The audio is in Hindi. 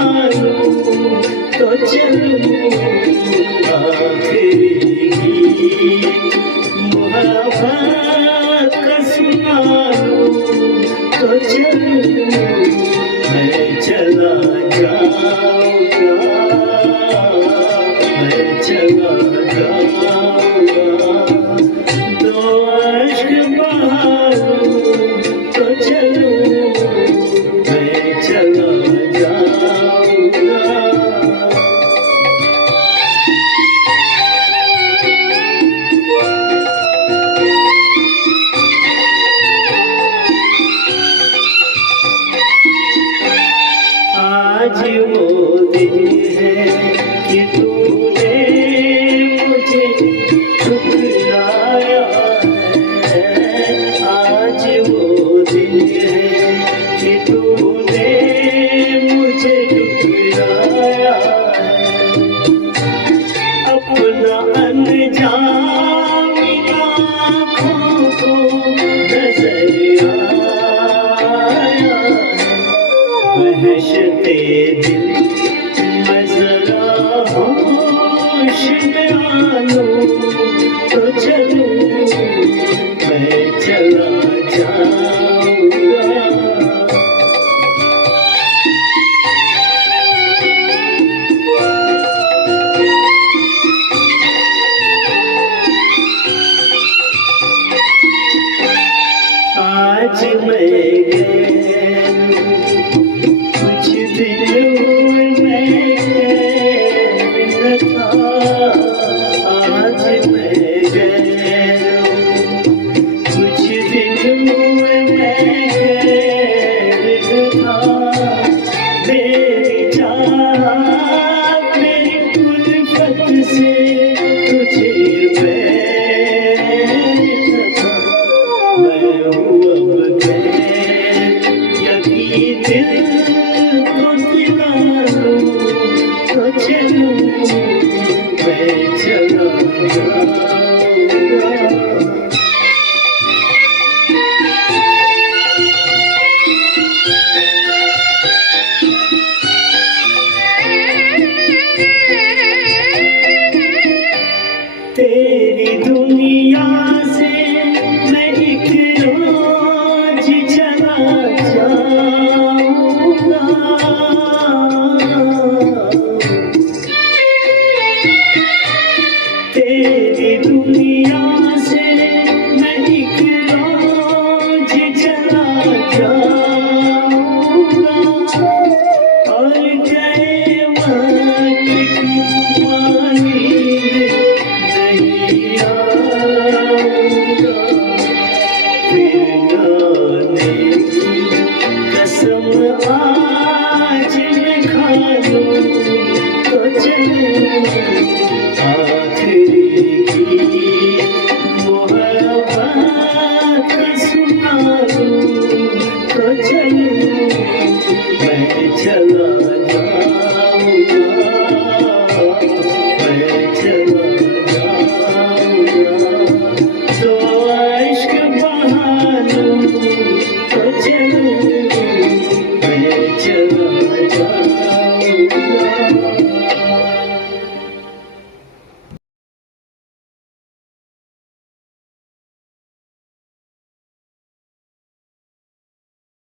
मानूं तो चलूं आखिरी गीत मोहब्बत का सुना लूं तो चलूं मैं चला जाऊंगा मैं चला जाऊंगा दो अश्क बहाऊं तो चलूं मैं चला जाऊंगा। आज वो दिन है कि तूने मुझे ठुकराया है। आज वो दिन है कि तूने मुझे ठुकराया है। अपना अनजानी आँखों को नजर आया वहशते दिल मैं जरा होश में आलूं तो चलूं मैं चला जाऊंगा। आज मैं गया कुछ दिन हुए मैं गया था। आज मैं गया कुछ दिन हुए मैं गया था। मेरी चाह